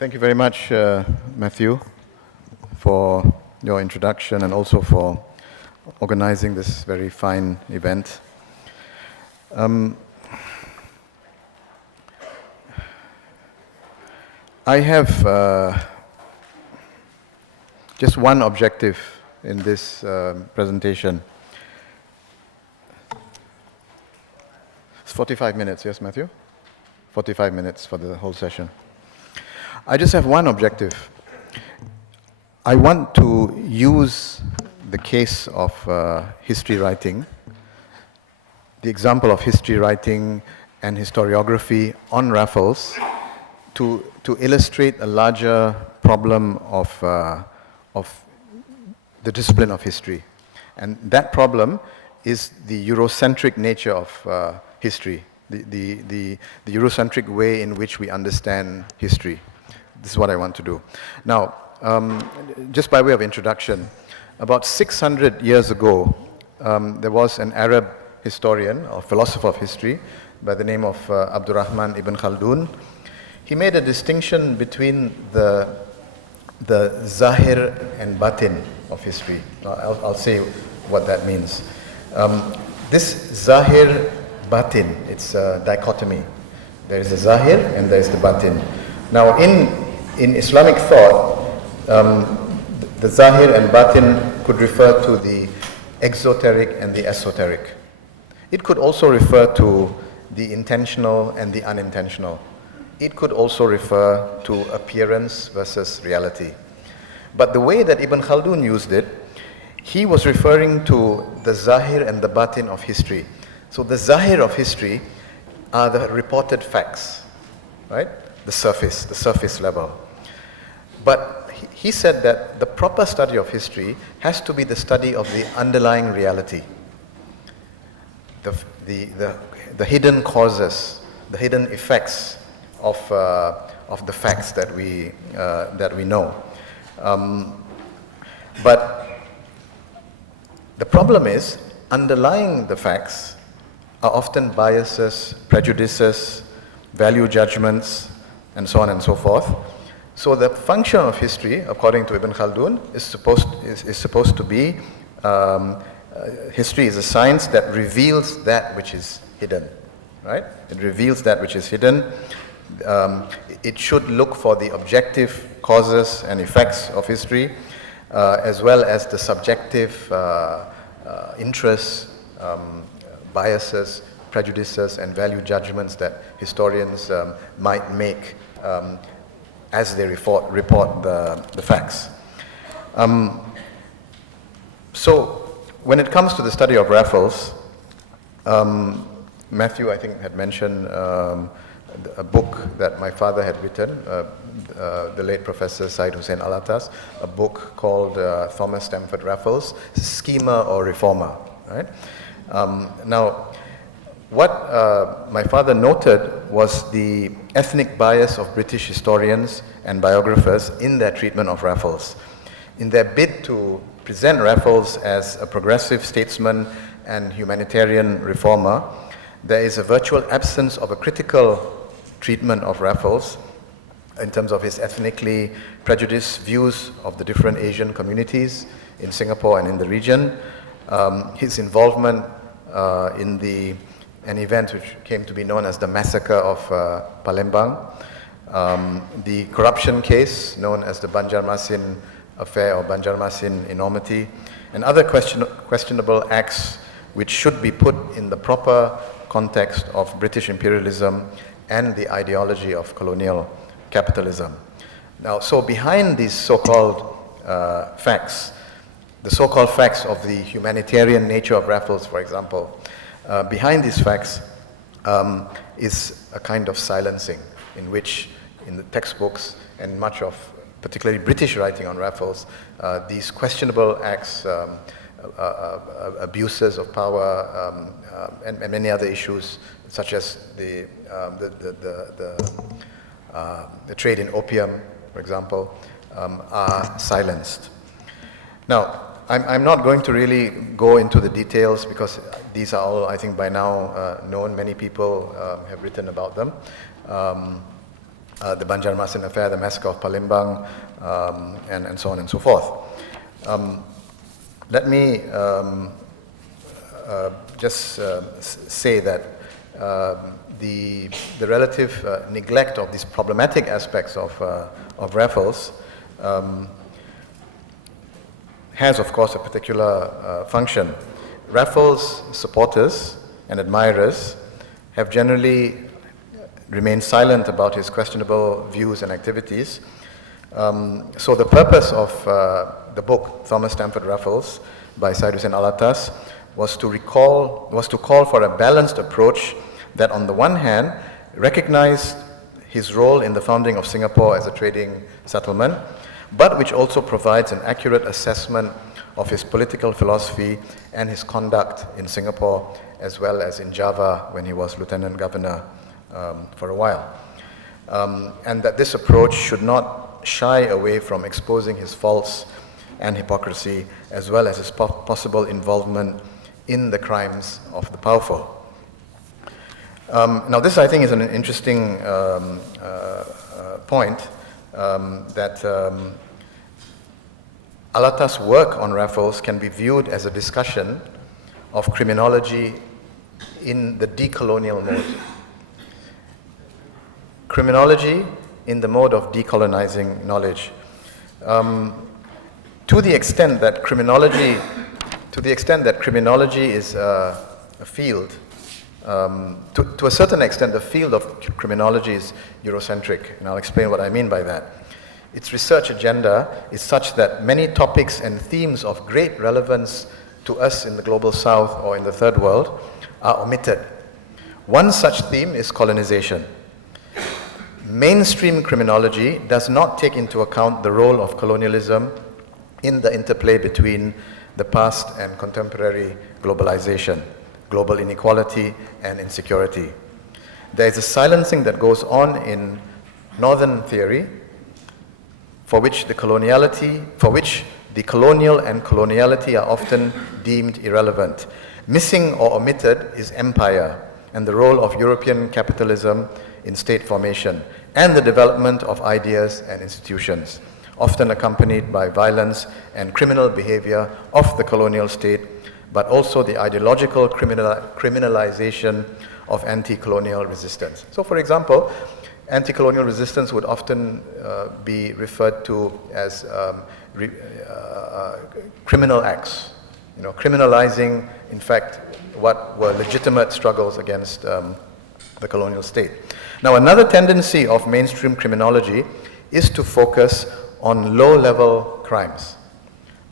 Thank you very much, Matthew, for your introduction and also for organizing this very fine event. I have just one objective in this presentation. It's 45 minutes, yes, Matthew? 45 minutes for the whole session. I just have one objective. I want to use the case of history writing, the example of history writing and historiography on Raffles to illustrate a larger problem of the discipline of history. And that problem is the Eurocentric nature of history, the Eurocentric way in which we understand history. This is what I want to do. Now, just by way of introduction, about 600 years ago, there was an Arab historian or philosopher of history by the name of Abdurrahman ibn Khaldun. He made a distinction between the Zahir and Batin of history. I'll say what that means. This Zahir Batin, it's a dichotomy. There is the Zahir and there is the Batin. Now, in Islamic thought, the Zahir and Batin could refer to the exoteric and the esoteric. It could also refer to the intentional and the unintentional. It could also refer to appearance versus reality. But the way that Ibn Khaldun used it, he was referring to the Zahir and the Batin of history. So the Zahir of history are the reported facts, right? The surface level. But he said that the proper study of history has to be the study of the underlying reality, the hidden causes, the hidden effects of the facts that we know. But the problem is, underlying the facts are often biases, prejudices, value judgments, and so on and so forth. So the function of history, according to Ibn Khaldun, is supposed to be history is a science that reveals that which is hidden, right? It reveals that which is hidden. It should look for the objective causes and effects of history, as well as the subjective interests, biases, prejudices, and value judgments that historians might make as they report the facts. So when it comes to the study of Raffles, Matthew, I think, had mentioned a book that my father had written, the late Professor Syed Farid Alatas, a book called Thomas Stamford Raffles, Schemer or Reformer, right? Now, what my father noted was the ethnic bias of British historians and biographers in their treatment of Raffles. In their bid to present Raffles as a progressive statesman and humanitarian reformer, there is a virtual absence of a critical treatment of Raffles in terms of his ethnically prejudiced views of the different Asian communities in Singapore and in the region, his involvement in an event which came to be known as the Massacre of Palembang, the corruption case known as the Banjarmasin affair or Banjarmasin enormity, and other questionable acts which should be put in the proper context of British imperialism and the ideology of colonial capitalism. Now, so behind these so-called facts, the so-called facts of the humanitarian nature of Raffles, for example, behind these facts is a kind of silencing in which, in the textbooks and much of particularly British writing on Raffles, these questionable acts, abuses of power, and many other issues, such as the trade in opium, for example, are silenced. Now, I'm not going to really go into the details because these are all, I think, by now known. Many people have written about them. the Banjarmasin affair, the massacre of Palembang, and so on and so forth. Let me just say that the relative neglect of these problematic aspects of Raffles has, of course, a particular function. Raffles' supporters and admirers have generally remained silent about his questionable views and activities. So the purpose of the book, Thomas Stamford Raffles, by Syed Alatas, was to call for a balanced approach that, on the one hand, recognized his role in the founding of Singapore as a trading settlement, but which also provides an accurate assessment of his political philosophy and his conduct in Singapore, as well as in Java when he was Lieutenant Governor for a while. And that this approach should not shy away from exposing his faults and hypocrisy, as well as his possible involvement in the crimes of the powerful. Now this, I think, is an interesting point, that Alatas' work on Raffles can be viewed as a discussion of criminology in the decolonial mode. Criminology in the mode of decolonizing knowledge. To the extent that criminology is a field, to a certain extent, the field of criminology is Eurocentric, and I'll explain what I mean by that. Its research agenda is such that many topics and themes of great relevance to us in the global south or in the third world are omitted. One such theme is colonization. Mainstream criminology does not take into account the role of colonialism in the interplay between the past and contemporary globalization, global inequality and insecurity. There is a silencing that goes on in Northern theory, for which the colonial and coloniality are often deemed irrelevant. Missing or omitted is empire and the role of European capitalism in state formation and the development of ideas and institutions, often accompanied by violence and criminal behavior of the colonial state, but also the ideological criminalization of anti-colonial resistance. So, for example, anti-colonial resistance would often be referred to as criminal acts, criminalizing, in fact, what were legitimate struggles against the colonial state. Now, another tendency of mainstream criminology is to focus on low-level crimes,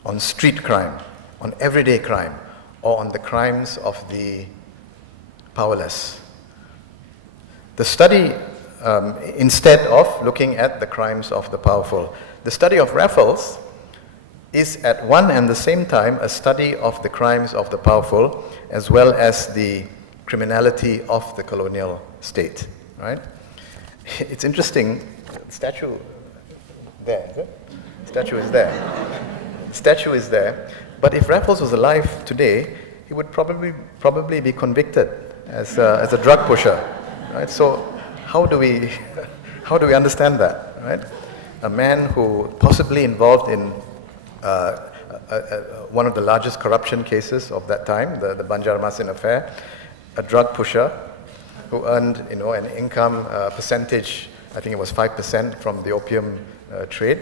on street crime, on everyday crime, or on the crimes of the powerless. The study, instead of looking at the crimes of the powerful, the study of Raffles is at one and the same time a study of the crimes of the powerful as well as the criminality of the colonial state, right? It's interesting, the statue there, is it? Statue is there. Statue is there, but if Raffles was alive today, he would probably be convicted as a drug pusher, right? So how do we understand that, right? A man who possibly involved in one of the largest corruption cases of that time, the Banjarmasin affair, a drug pusher who earned, an income percentage, I think it was 5% from the opium trade.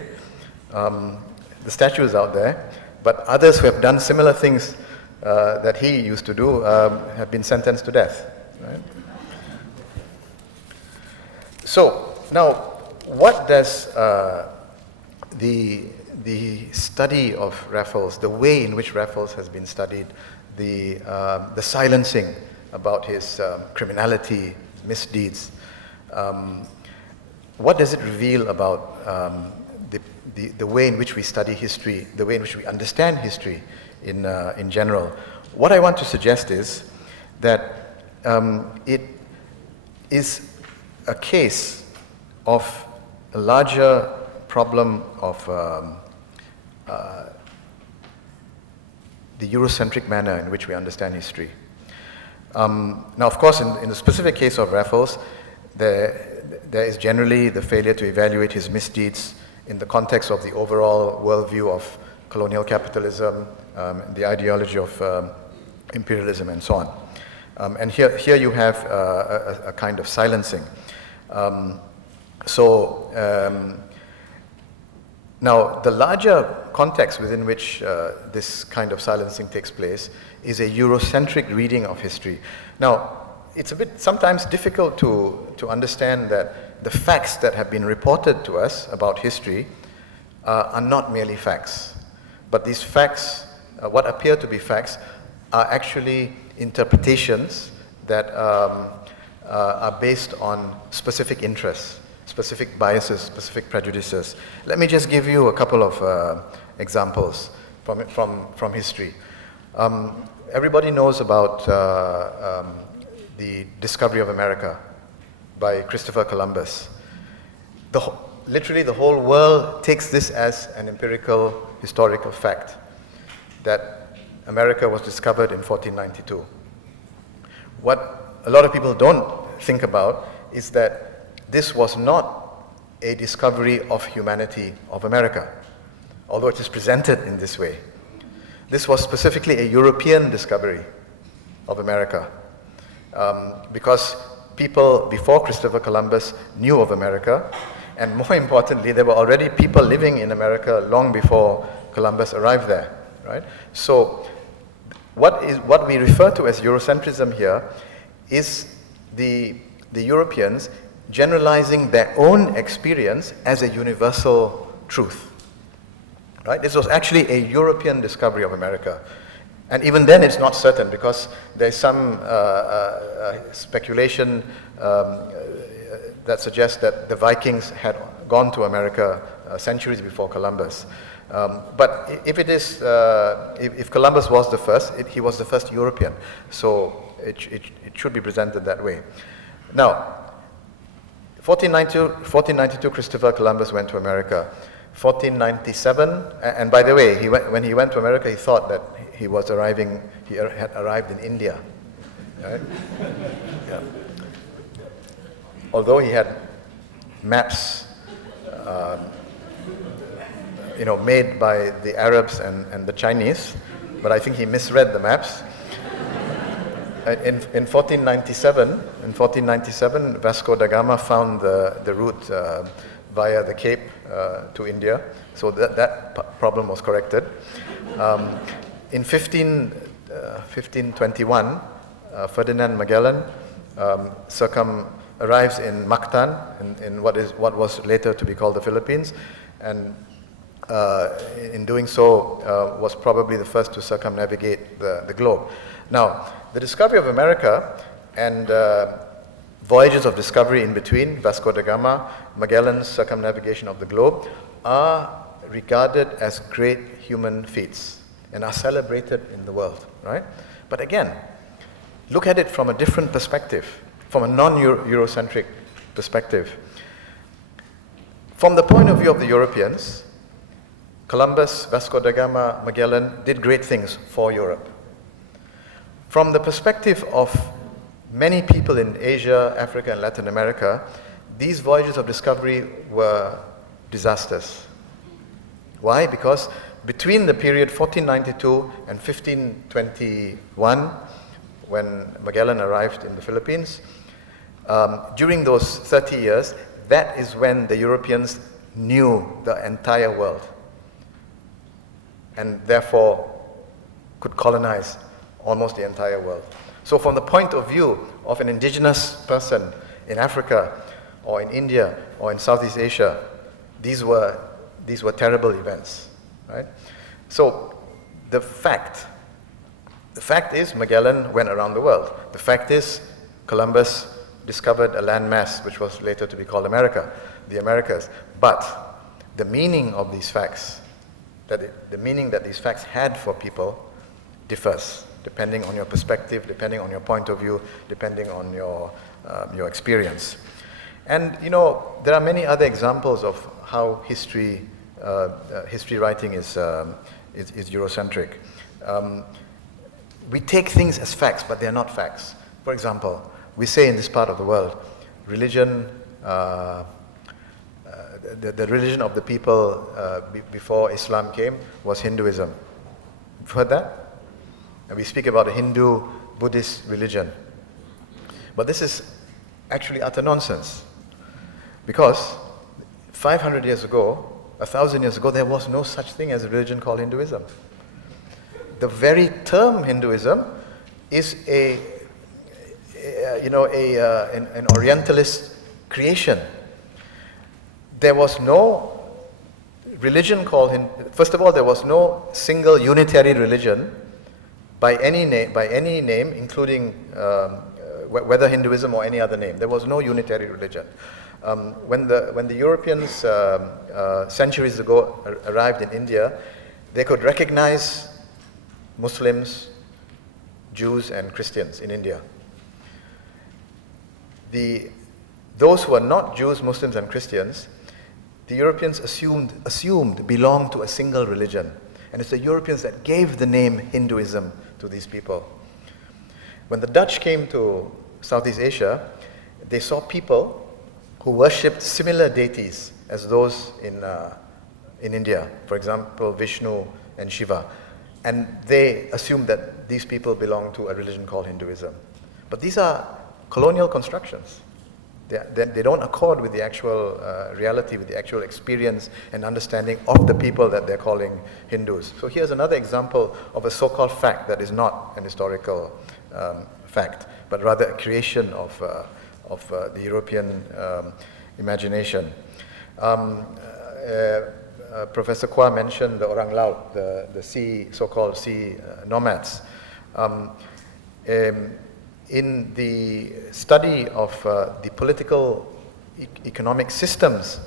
The statue is out there, but others who have done similar things that he used to do have been sentenced to death, right? So now, what does the study of Raffles, the way in which Raffles has been studied, the silencing about his criminality, misdeeds, what does it reveal about the way in which we study history, the way in which we understand history in general? What I want to suggest is that it is a case of a larger problem of the Eurocentric manner in which we understand history. Now, of course, in the specific case of Raffles, there there is generally the failure to evaluate his misdeeds in the context of the overall worldview of colonial capitalism, the ideology of imperialism, and so on. And here you have a kind of silencing. Now, the larger context within which this kind of silencing takes place is a Eurocentric reading of history. Now, it's a bit sometimes difficult to understand that the facts that have been reported to us about history are not merely facts. But these facts, what appear to be facts, are actually interpretations that are based on specific interests, specific biases, specific prejudices. Let me just give you a couple of examples from history. Everybody knows about the discovery of America by Christopher Columbus. Literally the whole world takes this as an empirical historical fact, that America was discovered in 1492. What a lot of people don't think about is that this was not a discovery of humanity of America, although it is presented in this way. This was specifically a European discovery of America, because people before Christopher Columbus knew of America, and more importantly, there were already people living in America long before Columbus arrived there, right? So what we refer to as Eurocentrism here is the Europeans generalizing their own experience as a universal truth, right? This was actually a European discovery of America. And even then it's not certain, because there's some speculation that suggests that the Vikings had gone to America centuries before Columbus. But if it is, if Columbus was the first, he was the first European. So it should be presented that way. Now, 1492, Christopher Columbus went to America. 1497, and by the way, when he went to America, he thought that he had arrived in India, right? Yeah. Although he had maps, made by the Arabs and the Chinese, but I think he misread the maps. In 1497, Vasco da Gama found the route via the Cape to India, so that problem was corrected. In 1521, Ferdinand Magellan arrives in Mactan, in what was later to be called the Philippines, and in doing so was probably the first to circumnavigate the globe. Now, the discovery of America and voyages of discovery in between, Vasco da Gama, Magellan's circumnavigation of the globe, are regarded as great human feats and are celebrated in the world, right? But again, look at it from a different perspective, from a non-Eurocentric perspective. From the point of view of the Europeans, Columbus, Vasco da Gama, Magellan did great things for Europe. From the perspective of many people in Asia, Africa, and Latin America, these voyages of discovery were disasters. Why? Because between the period 1492 and 1521, when Magellan arrived in the Philippines, during those 30 years, that is when the Europeans knew the entire world, and therefore could colonize almost the entire world. So from the point of view of an indigenous person in Africa or in India or in Southeast Asia, these were terrible events, right? So the fact is Magellan went around the world. The fact is Columbus discovered a landmass which was later to be called America, the Americas. But the meaning of these facts, the meaning that these facts had for people differs, depending on your perspective, depending on your point of view, depending on your experience. And there are many other examples of how history writing is Eurocentric. We take things as facts, but they're not facts. For example, we say in this part of the world, religion the religion of the people before Islam came was Hinduism. You've heard that? And we speak about a Hindu-Buddhist religion. But this is actually utter nonsense. Because 500 years ago, 1,000 years ago, there was no such thing as a religion called Hinduism. The very term Hinduism is an Orientalist creation. There was no religion called first of all, there was no single unitary religion by any name, including whether Hinduism or any other name. There was no unitary religion. When the Europeans centuries ago arrived in India, they could recognize Muslims, Jews, and Christians in India. Those who are not Jews, Muslims, and Christians, the Europeans assumed belonged to a single religion. And it's the Europeans that gave the name Hinduism to these people. When the Dutch came to Southeast Asia, they saw people who worshipped similar deities as those in India, for example, Vishnu and Shiva. And they assumed that these people belong to a religion called Hinduism. But these are colonial constructions. They don't accord with the actual reality, with the actual experience and understanding of the people that they're calling Hindus. So here's another example of a so-called fact that is not an historical fact, but rather a creation of the European imagination. Professor Kwa mentioned the orang laut, the sea, so-called sea nomads. In the study of the political economic systems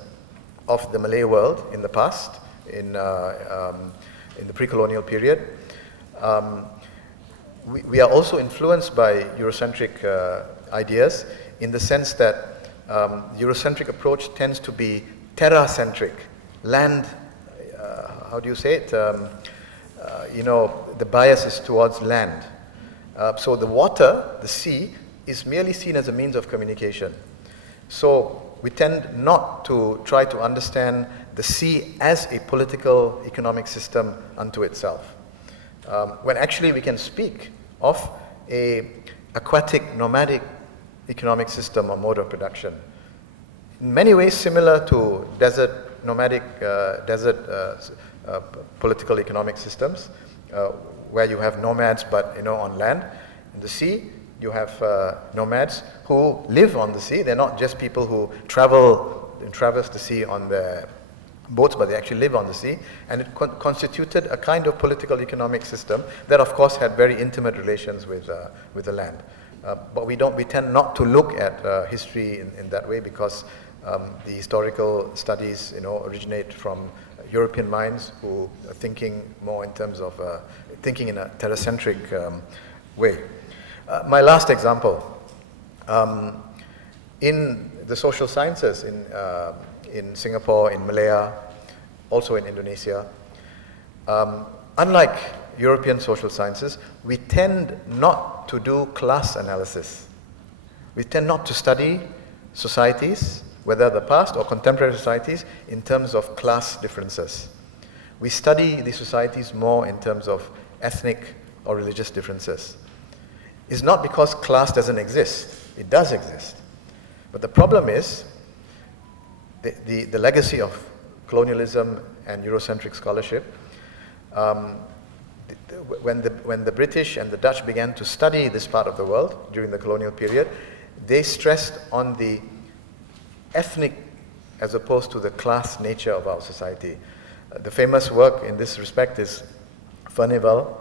of the Malay world in the past, in the pre-colonial period, we are also influenced by Eurocentric ideas in the sense that Eurocentric approach tends to be terra-centric, land, how do you say it? The bias is towards land. So the water, the sea, is merely seen as a means of communication. So we tend not to try to understand the sea as a political economic system unto itself. When actually we can speak of an aquatic nomadic economic system or mode of production. In many ways similar to nomadic political economic systems, where you have nomads but on land. In the sea, you have nomads who live on the sea. They're not just people who traverse the sea on their boats, but they actually live on the sea. And it constituted a kind of political economic system that, of course, had very intimate relations with the land. But we tend not to look at history in that way because the historical studies, originate from European minds who are thinking more in terms of thinking in a terracentric way. My last example, in the social sciences in Singapore, in Malaya, also in Indonesia, unlike European social sciences, we tend not to do class analysis. We tend not to study societies, whether the past or contemporary societies, in terms of class differences. We study the societies more in terms of ethnic or religious differences. It's not because class doesn't exist. It does exist. But the problem is the legacy of colonialism and Eurocentric scholarship. When the British and the Dutch began to study this part of the world during the colonial period, they stressed on the ethnic as opposed to the class nature of our society. The famous work in this respect is Furnivall,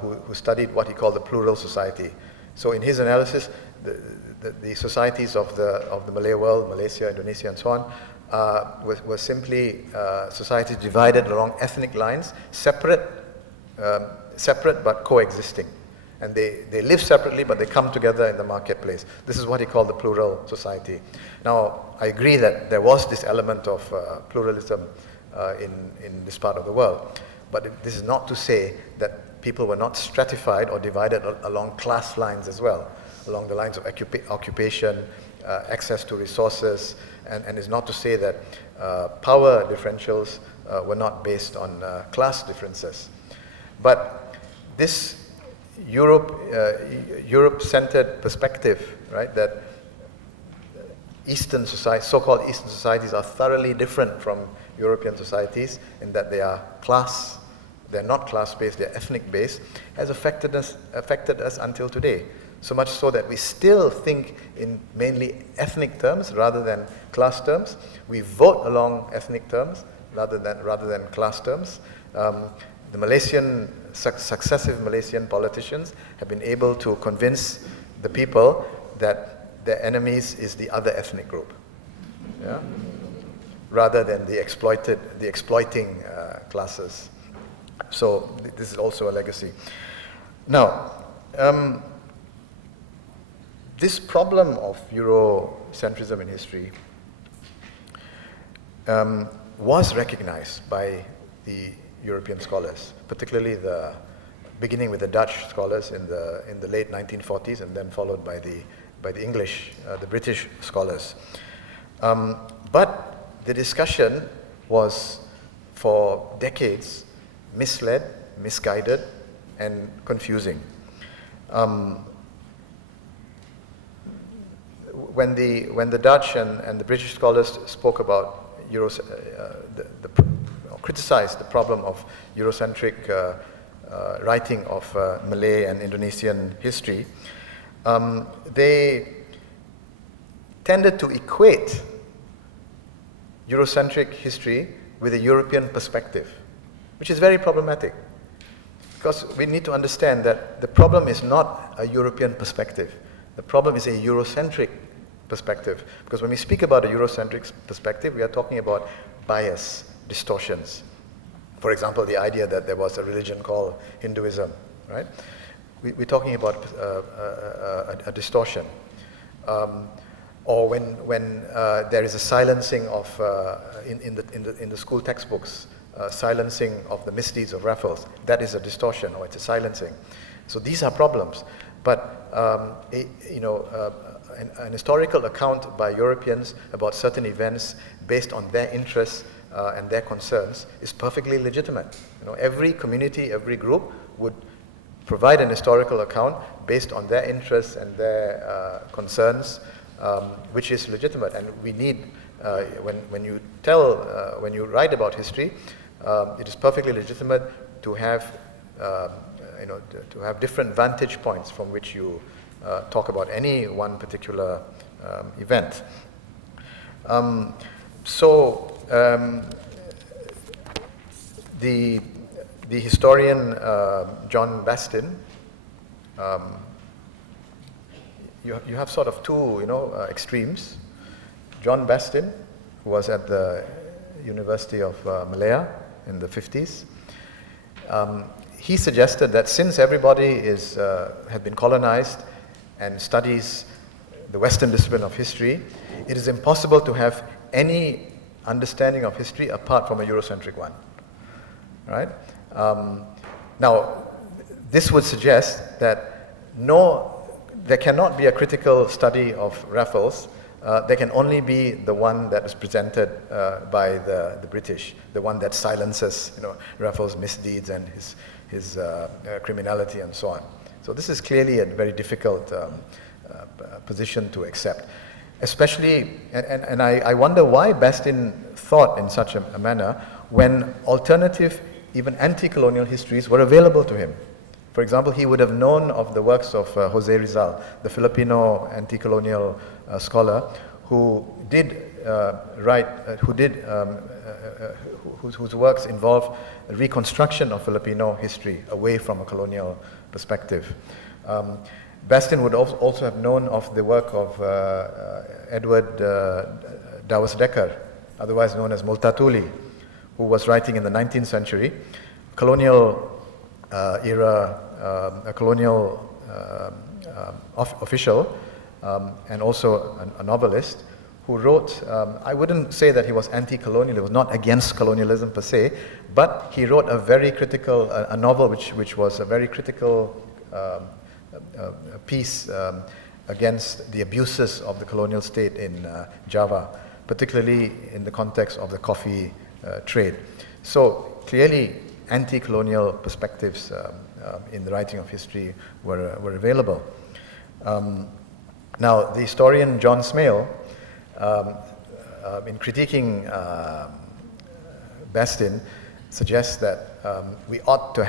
who studied what he called the plural society. So in his analysis, the societies of the Malay world, Malaysia, Indonesia, and so on, were simply societies divided along ethnic lines, separate but coexisting. And they live separately, but they come together in the marketplace. This is what he called the plural society. Now, I agree that there was this element of pluralism in this part of the world. But this is not to say that people were not stratified or divided along class lines as well, along the lines of occupation, access to resources, and is not to say that power differentials were not based on class differences. But this Europe-centered perspective, right, that Eastern societies, so-called Eastern societies, are thoroughly different from European societies in that they are they're not class-based, they're ethnic-based, has affected us until today. So much so that we still think in mainly ethnic terms rather than class terms. We vote along ethnic terms rather than class terms. The successive Malaysian politicians have been able to convince the people that their enemies is the other ethnic group, yeah? Rather than the exploiting classes. So this is also a legacy. Now, this problem of Eurocentrism in history was recognized by the European scholars, particularly beginning with the Dutch scholars in the late 1940s, and then followed by the English, the British scholars. But the discussion was for decades misled, misguided, and confusing. When the Dutch and the British scholars spoke about criticized the problem of Eurocentric writing of Malay and Indonesian history, they tended to equate Eurocentric history with a European perspective, which is very problematic. Because we need to understand that the problem is not a European perspective. The problem is a Eurocentric perspective. Because when we speak about a Eurocentric perspective, we are talking about bias, distortions. For example, the idea that there was a religion called Hinduism, right? We're talking about a distortion. Or when there is a silencing of, in the school textbooks, silencing of the misdeeds of Raffles, that is a distortion, or it's a silencing. So these are problems. But an historical account by Europeans about certain events based on their interests and their concerns is perfectly legitimate. Every community, every group would provide an historical account based on their interests and their concerns, which is legitimate. And we need, when you write about history, it is perfectly legitimate to have, to have different vantage points from which you talk about any one particular event. The historian John Bastin, you have sort of two extremes. John Bastin, who was at the University of Malaya in the 50s, he suggested that since everybody had been colonized and studies the Western discipline of history, it is impossible to have any understanding of history apart from a Eurocentric one, right? Now, this would suggest that there cannot be a critical study of Raffles. There can only be the one that is presented by the British, the one that silences Raffles' misdeeds and his criminality and so on. So this is clearly a very difficult position to accept. Especially, and I wonder why Bastin thought in such a manner when alternative, even anti-colonial histories were available to him. For example, he would have known of the works of Jose Rizal, the Filipino anti-colonial scholar, whose works involve a reconstruction of Filipino history away from a colonial perspective. Bastin would also have known of the work of Edward Douwes Dekker, otherwise known as Multatuli, who was writing in the 19th century, colonial era, a colonial official, and also a novelist, who wrote, I wouldn't say that he was anti-colonial, he was not against colonialism per se, but he wrote a very critical, a novel which was a very critical piece against the abuses of the colonial state in Java, particularly in the context of the coffee trade. So clearly, anti-colonial perspectives in the writing of history were available. Now, the historian John Smale, in critiquing Bastin, suggests that we ought to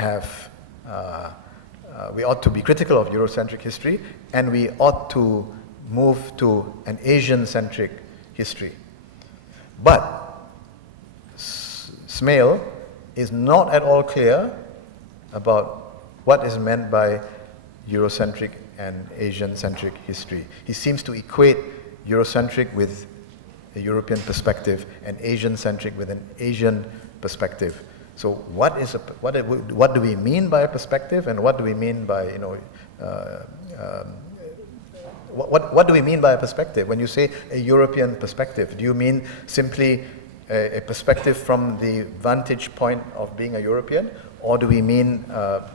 be critical of Eurocentric history, and we ought to move to an Asian-centric history. But Smale is not at all clear about what is meant by Eurocentric and Asian-centric history. He seems to equate Eurocentric with a European perspective and Asian-centric with an Asian perspective. So what do we mean by a perspective, and what do we mean by, what do we mean by a perspective? When you say a European perspective, do you mean simply a perspective from the vantage point of being a European, or do we mean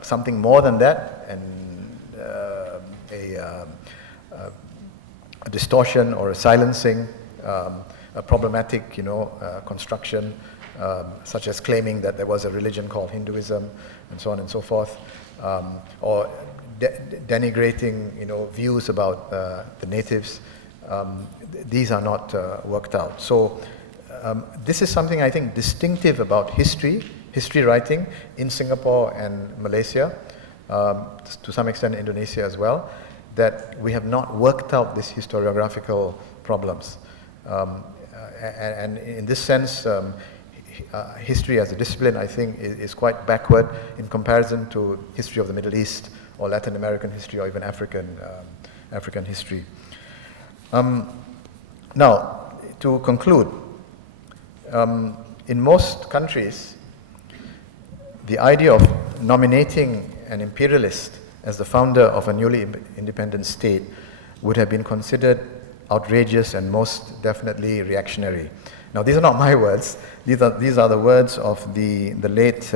something more than that, and a distortion or a silencing, a problematic, construction, such as claiming that there was a religion called Hinduism, and so on and so forth, or denigrating, views about the natives. These are not worked out. So this is something I think distinctive about history writing in Singapore and Malaysia, to some extent Indonesia as well, that we have not worked out these historiographical problems. And in this sense, history as a discipline, I think, is quite backward in comparison to history of the Middle East or Latin American history or even African history. Now, to conclude, in most countries, the idea of nominating an imperialist as the founder of a newly independent state would have been considered outrageous and most definitely reactionary. Now, these are not my words. These are the words of the late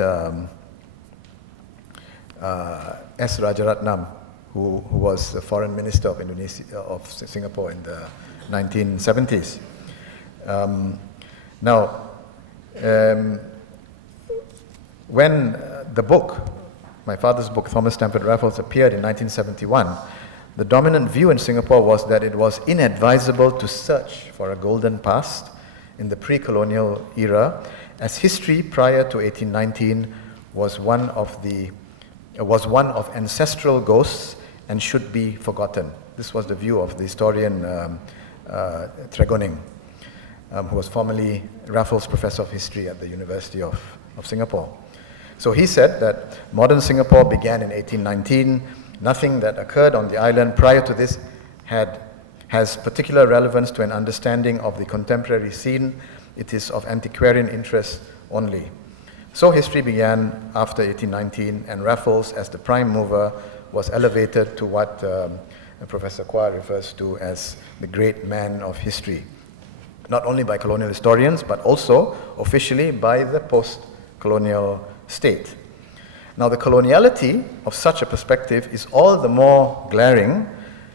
S. Rajaratnam, who was the foreign minister of Singapore in the 1970s. When the book, my father's book, Thomas Stamford Raffles, appeared in 1971, the dominant view in Singapore was that it was inadvisable to search for a golden past in the pre-colonial era, as history prior to 1819 was one of ancestral ghosts and should be forgotten. This was the view of the historian Tregoning, who was formerly Raffles Professor of History at the University of Singapore. So he said that modern Singapore began in 1819. Nothing that occurred on the island prior to this has particular relevance to an understanding of the contemporary scene. It is of antiquarian interest only. So history began after 1819, and Raffles, as the prime mover, was elevated to what Professor Kwa refers to as the great man of history, not only by colonial historians, but also officially by the post-colonial state. Now, the coloniality of such a perspective is all the more glaring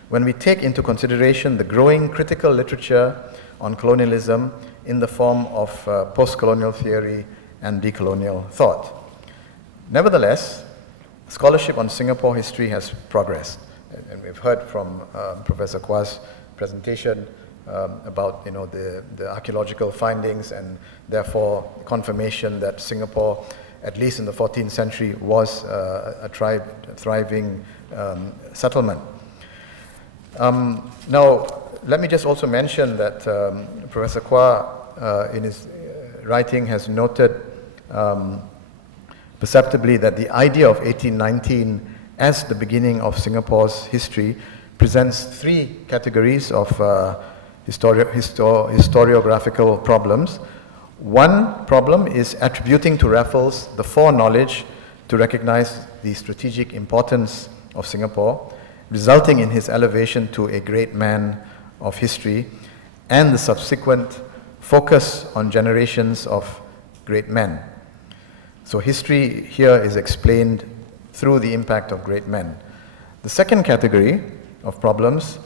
when we take into consideration the growing critical literature on colonialism in the form of post-colonial theory and decolonial thought. Nevertheless, scholarship on Singapore history has progressed. And we've heard from Professor Kwa's presentation about the archaeological findings, and therefore confirmation that Singapore, at least in the 14th century, was a thriving settlement. Now, let me just also mention that Professor Kwa, in his writing, has noted perceptibly that the idea of 1819 as the beginning of Singapore's history presents three categories of historiographical problems. One problem is attributing to Raffles the foreknowledge to recognize the strategic importance of Singapore, resulting in his elevation to a great man of history, and the subsequent focus on generations of great men. So history here is explained through the impact of great men. The second category of problems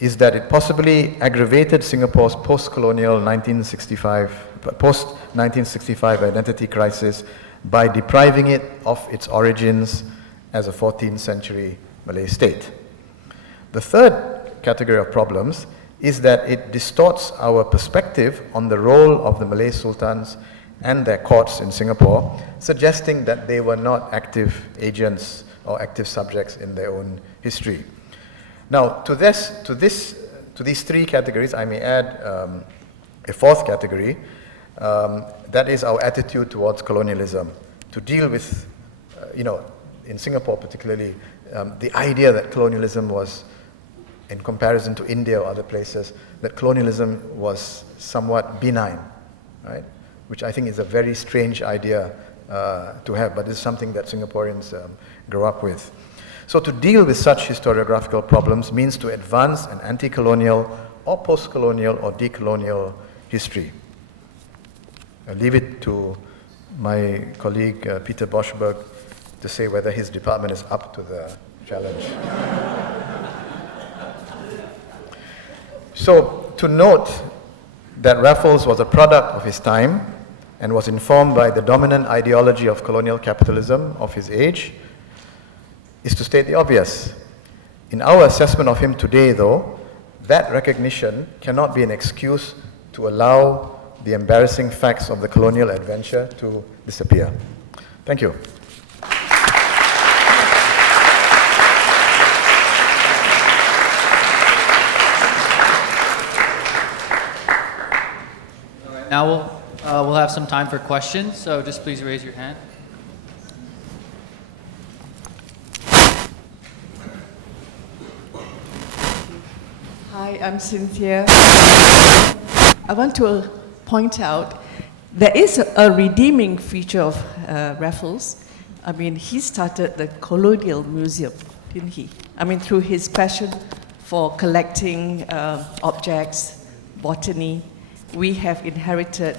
is that it possibly aggravated Singapore's post-colonial 1965 identity crisis by depriving it of its origins as a 14th century Malay state. The third category of problems is that it distorts our perspective on the role of the Malay sultans and their courts in Singapore, suggesting that they were not active agents or active subjects in their own history. Now, to these three categories, I may add a fourth category, that is our attitude towards colonialism, to deal with, in Singapore particularly, the idea that colonialism was, in comparison to India or other places, that colonialism was somewhat benign, right? Which I think is a very strange idea to have, but it's something that Singaporeans grow up with. So to deal with such historiographical problems means to advance an anti-colonial or post-colonial or decolonial history. I'll leave it to my colleague Peter Borschberg to say whether his department is up to the challenge. So to note that Raffles was a product of his time and was informed by the dominant ideology of colonial capitalism of his age is to state the obvious. In our assessment of him today, though, that recognition cannot be an excuse to allow the embarrassing facts of the colonial adventure to disappear. Thank you. Now we'll have some time for questions, so just please raise your hand. Hi, I'm Cynthia. I want to point out there is a redeeming feature of Raffles. I mean, he started the Colonial Museum, didn't he? I mean, through his passion for collecting objects, botany. We have inherited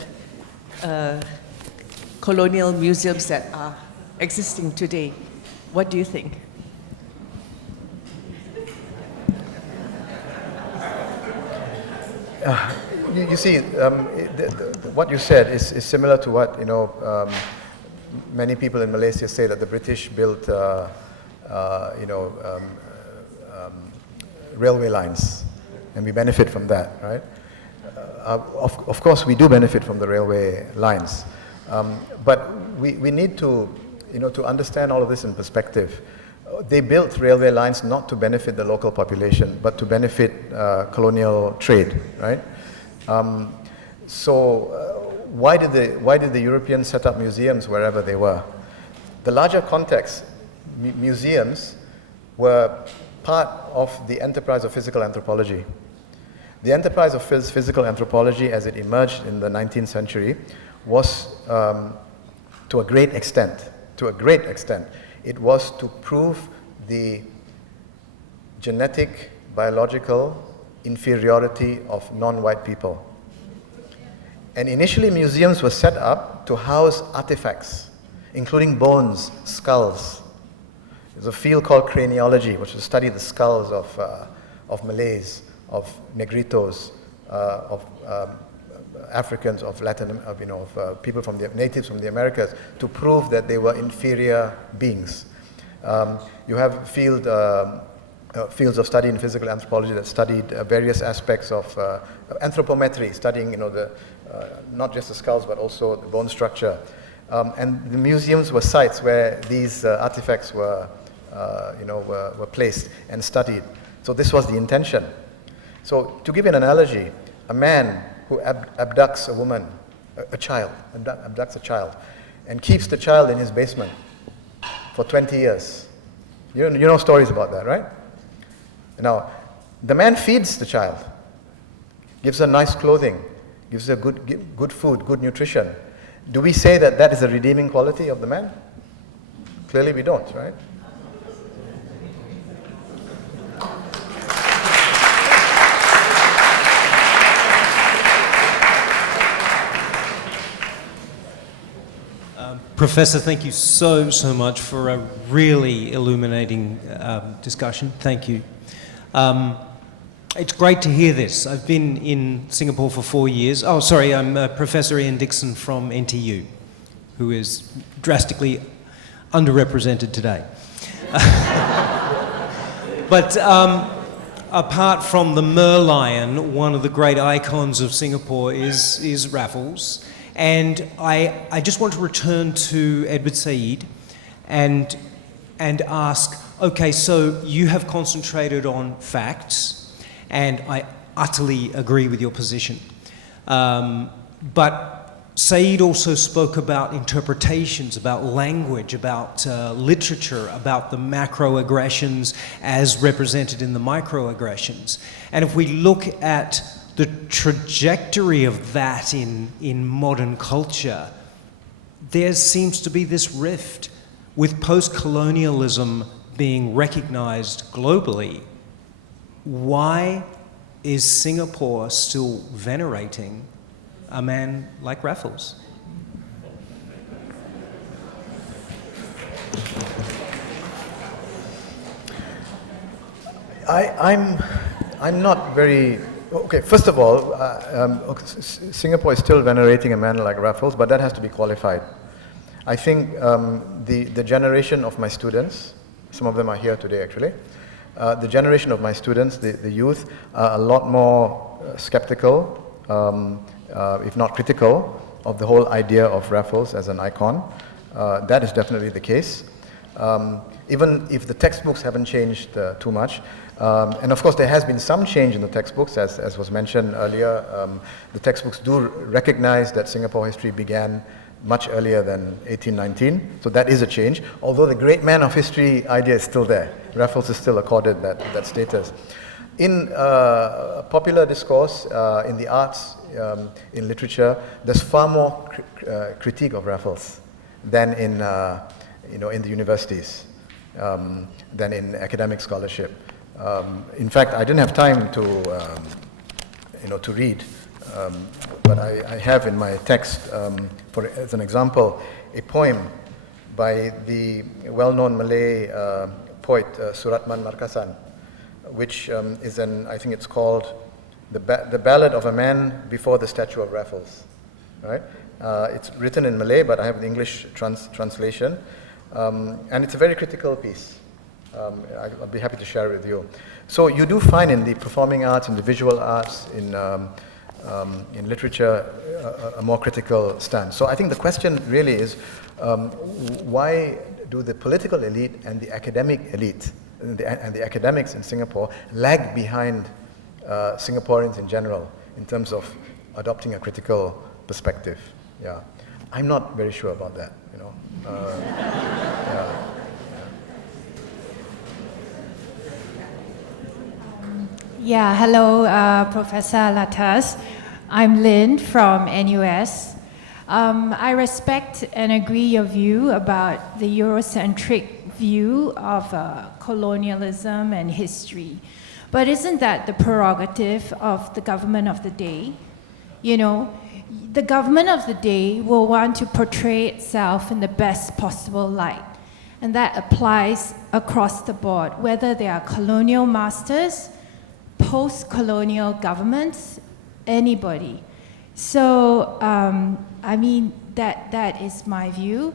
colonial museums that are existing today. What do you think? You see, what you said is similar to what many people in Malaysia say, that the British built railway lines, and we benefit from that, right? Of course, we do benefit from the railway lines, but we need to understand all of this in perspective. They built railway lines not to benefit the local population, but to benefit colonial trade, right? Why did the Europeans set up museums wherever they were? The larger context, museums were part of the enterprise of physical anthropology. The enterprise of physical anthropology, as it emerged in the 19th century, was to a great extent, it was to prove the genetic, biological inferiority of non-white people. And initially, museums were set up to house artifacts, including bones, skulls. There's a field called craniology, which will study the skulls of Malays, of Negritos, of Africans, of people from the natives from the Americas, to prove that they were inferior beings. You have fields of study in physical anthropology that studied various aspects of anthropometry, studying not just the skulls but also the bone structure. And the museums were sites where these artifacts were placed and studied. So this was the intention. So to give an analogy, a man who abducts a woman, a child, abducts a child, and keeps the child in his basement for 20 years. You know stories about that, right? Now, the man feeds the child, gives her nice clothing, gives her good food, good nutrition. Do we say that that is a redeeming quality of the man? Clearly we don't, right? Professor, thank you so much for a really illuminating discussion. Thank you. It's great to hear this. I've been in Singapore for 4 years. Oh, sorry, I'm Professor Ian Dixon from NTU, who is drastically underrepresented today. But apart from the merlion, one of the great icons of Singapore is Raffles. And I just want to return to Edward Said and ask, okay, so you have concentrated on facts, and I utterly agree with your position. But Said also spoke about interpretations, about language, about literature, about the macroaggressions as represented in the microaggressions. And if we look at the trajectory of that in modern culture, there seems to be this rift with post-colonialism being recognized globally. Why is Singapore still venerating a man like Raffles? I'm not very... Okay, first of all, Singapore is still venerating a man like Raffles, but that has to be qualified. I think the generation of my students, some of them are here today actually, the generation of my students, the youth, are a lot more skeptical, if not critical, of the whole idea of Raffles as an icon. That is definitely the case. Even if the textbooks haven't changed too much. And of course there has been some change in the textbooks, as was mentioned earlier. The textbooks do recognize that Singapore history began much earlier than 1819, so that is a change, although the great man of history idea is still there. Raffles is still accorded that status. In popular discourse, in the arts, in literature, there's far more critique of Raffles than in the universities, than in academic scholarship. In fact, I didn't have time to read, but I have in my text, as an example, a poem by the well-known Malay poet Suratman Markasan, which is I think it's called the Ballad of a Man Before the Statue of Raffles. Right? It's written in Malay, but I have the English translation, and it's a very critical piece. I'll be happy to share it with you. So you do find in the performing arts, in the visual arts, in literature, a more critical stance. So I think the question really is, why do the political elite and the academic elite and the academics in Singapore lag behind Singaporeans in general in terms of adopting a critical perspective? Yeah, I'm not very sure about that. Yeah. Yeah, hello, Professor Alatas. I'm Lynn from NUS. I respect and agree your view about the Eurocentric view of colonialism and history. But isn't that the prerogative of the government of the day? The government of the day will want to portray itself in the best possible light. And that applies across the board, whether they are colonial masters, post-colonial governments, anybody. So, that is my view.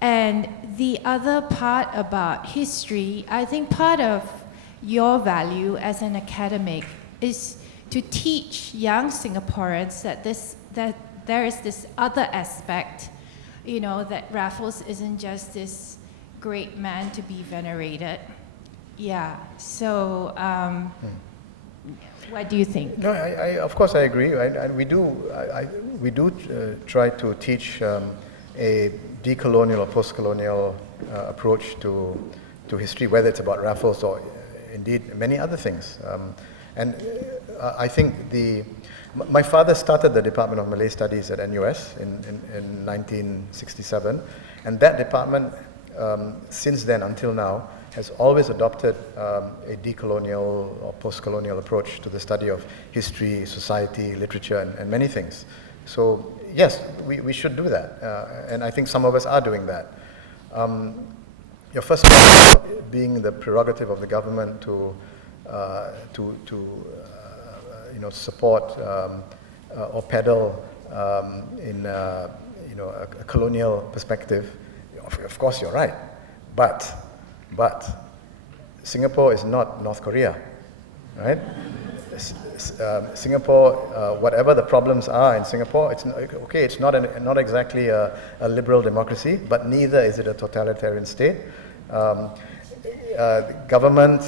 And the other part about history, I think part of your value as an academic is to teach young Singaporeans that there is this other aspect, that Raffles isn't just this great man to be venerated. Yeah, so what do you think? No, of course I agree. We do try to teach a decolonial or post-colonial approach to history, whether it's about Raffles or indeed many other things. I think my father started the Department of Malay Studies at NUS in 1967, and that department, since then until now, has always adopted a decolonial or post-colonial approach to the study of history, society, literature, and many things. So yes, we should do that, and I think some of us are doing that. Your first point being the prerogative of the government to support or peddle in a colonial perspective, of course you're right. But Singapore is not North Korea, right? Singapore, whatever the problems are in Singapore, it's not exactly a liberal democracy, but neither is it a totalitarian state. Government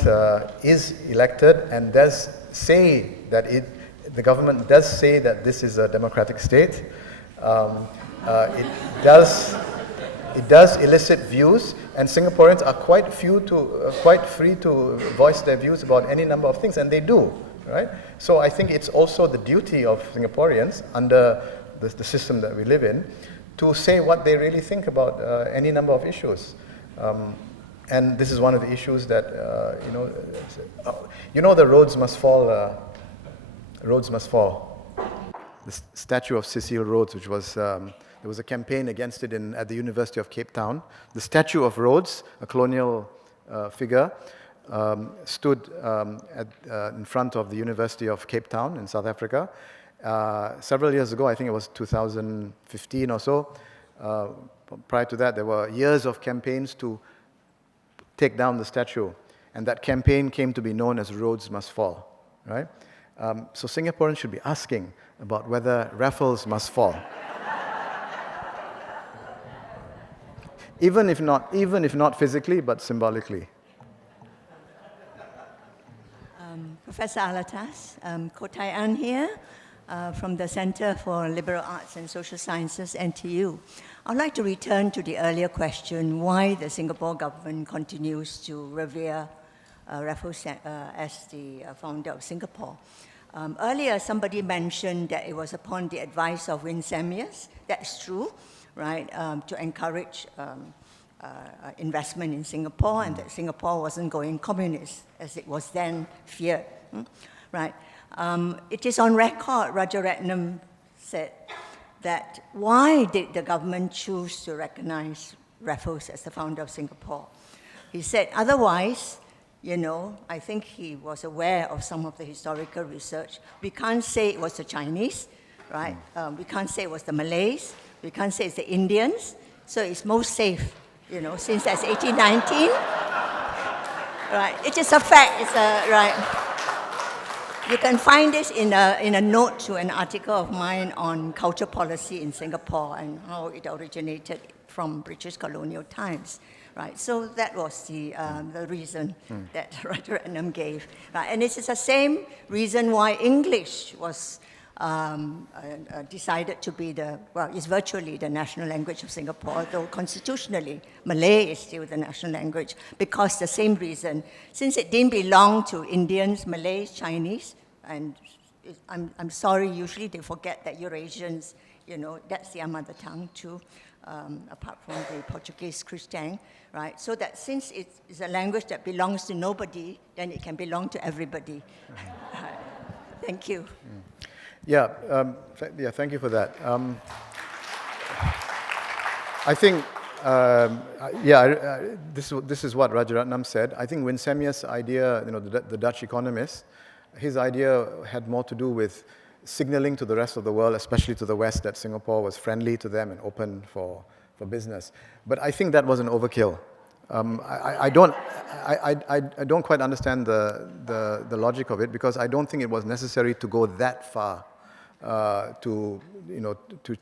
is elected and does say that the government does say that this is a democratic state. It does elicit views, and Singaporeans are quite free to voice their views about any number of things, and they do, right? So I think it's also the duty of Singaporeans under the system that we live in to say what they really think about any number of issues. And this is one of the issues that, the roads must fall. Roads must fall. The statue of Cecil Rhodes, which was, there was a campaign against it at the University of Cape Town. The statue of Rhodes, a colonial figure, stood in front of the University of Cape Town in South Africa. Several years ago, I think it was 2015 or so. Prior to that, there were years of campaigns to take down the statue, and that campaign came to be known as Rhodes Must Fall, right? So Singaporeans should be asking about whether Raffles must fall. even if not physically, but symbolically. Professor Alatas, Kotai An here from the Center for Liberal Arts and Social Sciences, NTU. I'd like to return to the earlier question, why the Singapore government continues to revere Raffles as the founder of Singapore. Earlier, somebody mentioned that it was upon the advice of Winsemius. That's true, right, to encourage investment in Singapore, and that Singapore wasn't going communist, as it was then feared, right? It is on record, Rajaratnam said, that why did the government choose to recognize Raffles as the founder of Singapore? He said, otherwise, I think he was aware of some of the historical research. We can't say it was the Chinese, right? We can't say it was the Malays. We can't say it's the Indians. So it's most safe, since that's 1819. Right, it is a fact, right. You can find this in a note to an article of mine on culture policy in Singapore and how it originated from British colonial times, right? So that was the reason that Rajaratnam gave, right? And this is the same reason why English was decided to be it's virtually the national language of Singapore, though constitutionally Malay is still the national language, because the same reason, since it didn't belong to Indians, Malays, Chinese, and I'm sorry, usually they forget that Eurasians, that's their mother tongue too, apart from the Portuguese Christian, right? So that since it's a language that belongs to nobody, then it can belong to everybody. Thank you. Yeah, thank you for that. I think, this is what Rajaratnam said. I think Winsemius' idea, the Dutch economist, his idea had more to do with signaling to the rest of the world, especially to the West, that Singapore was friendly to them and open for business. But I think that was an overkill. I don't quite understand the logic of it, because I don't think it was necessary to go that far to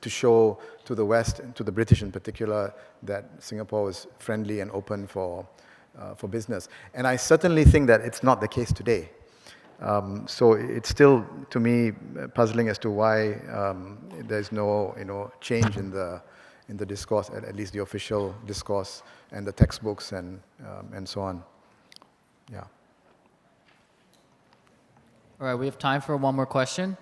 show to the West, to the British in particular, that Singapore was friendly and open for business. And I certainly think that it's not the case today. So it's still, to me, puzzling as to why there's no change in the discourse, at least the official discourse and the textbooks and so on. Yeah. All right, we have time for one more question.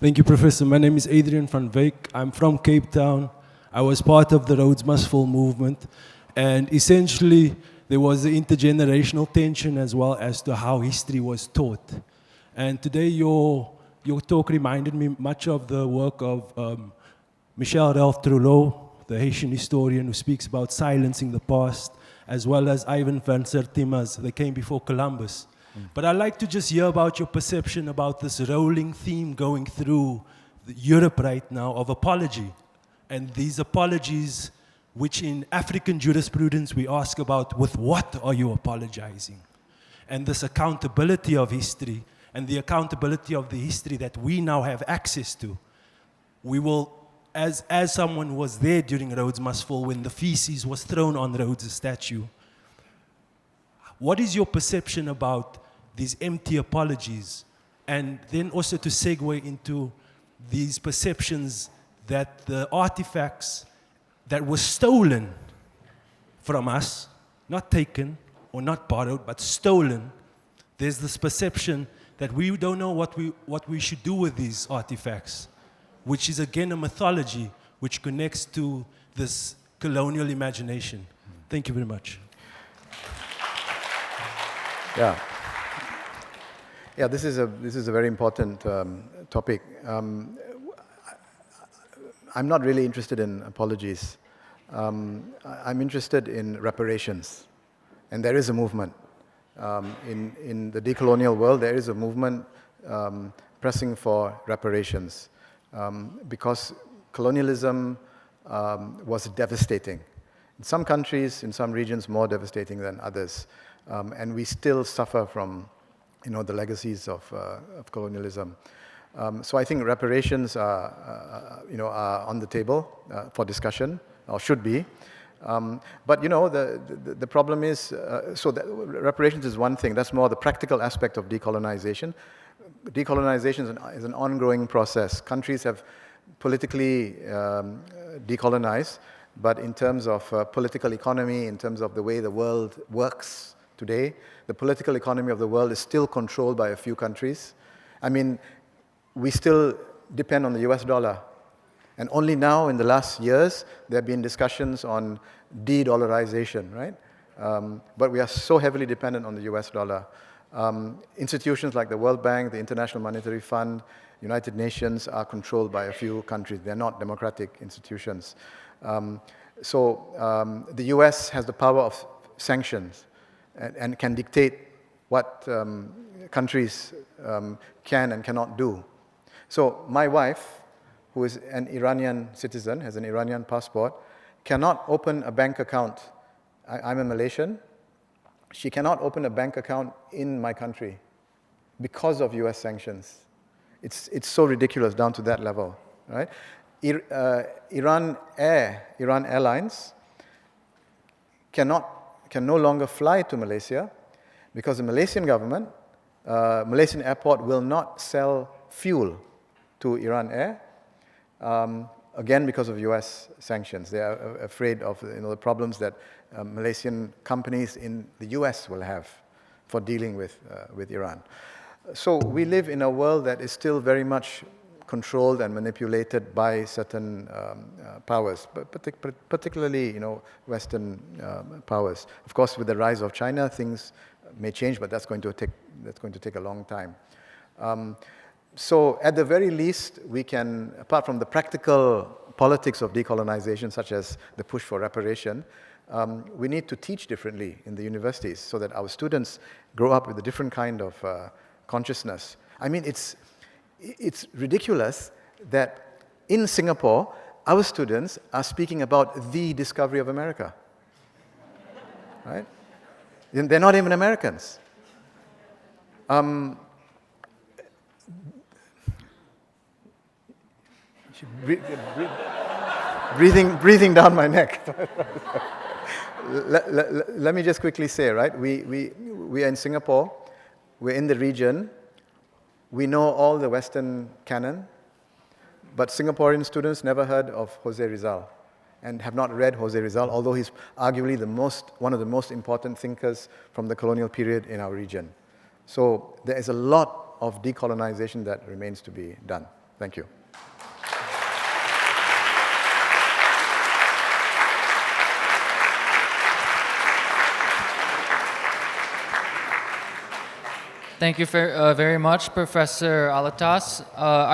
Thank you, Professor. My name is Adrian van Wyk. I'm from Cape Town. I was part of the Rhodes Must Fall movement. And essentially, there was the intergenerational tension as well as to how history was taught. And today, your talk reminded me much of the work of Michel Ralph Trullo the Haitian historian who speaks about silencing the past, as well as Ivan van Sertima's They Came Before Columbus. But I'd like to just hear about your perception about this rolling theme going through Europe right now of apology. And these apologies, which in African jurisprudence we ask about, with what are you apologizing? And this accountability of history, and the accountability of the history that we now have access to. We will, as someone who was there during Rhodes Must Fall when the feces was thrown on Rhodes' statue, what is your perception about these empty apologies? And then also to segue into these perceptions that the artifacts that were stolen from us, not taken or not borrowed, but stolen, there's this perception that we don't know what we should do with these artifacts, which is again a mythology which connects to this colonial imagination. Thank you very much. Yeah. Yeah, this is a very important topic. I'm not really interested in apologies. I'm interested in reparations, and there is a movement. In the decolonial world, there is a movement pressing for reparations because colonialism was devastating. In some countries, in some regions, more devastating than others. And we still suffer from, the legacies of colonialism. So I think reparations are on the table for discussion, or should be. But the problem is, reparations is one thing. That's more the practical aspect of decolonization. Decolonization is an ongoing process. Countries have politically decolonized, but in terms of political economy, in terms of the way the world works today, the political economy of the world is still controlled by a few countries. I mean, we still depend on the US dollar. And only now, in the last years, there have been discussions on de-dollarization, right? But we are so heavily dependent on the US dollar. Institutions like the World Bank, the International Monetary Fund, United Nations are controlled by a few countries. They're not democratic institutions. So the US has the power of sanctions and can dictate what countries can and cannot do. So my wife, who is an Iranian citizen, has an Iranian passport, cannot open a bank account. I'm a Malaysian. She cannot open a bank account in my country because of US sanctions. It's so ridiculous down to that level, right? Iran Airlines can no longer fly to Malaysia because the Malaysian government, Malaysian airport will not sell fuel to Iran Air. Again, because of US sanctions. They are afraid of the problems that Malaysian companies in the US will have for dealing with Iran. So we live in a world that is still very much controlled and manipulated by certain powers, but particularly Western powers. Of course, with the rise of China, things may change, but that's going to take a long time. So at the very least, we can, apart from the practical politics of decolonization, such as the push for reparation, we need to teach differently in the universities so that our students grow up with a different kind of consciousness. I mean, it's ridiculous that in Singapore, our students are speaking about the discovery of America, right? They're not even Americans. Breathing down my neck. Let me just quickly say, right? We are in Singapore. We're in the region. We know all the Western canon, but Singaporean students never heard of Jose Rizal and have not read Jose Rizal, although he's arguably one of the most important thinkers from the colonial period in our region. So there is a lot of decolonization that remains to be done. Thank you. Thank you very much, Professor Alatas.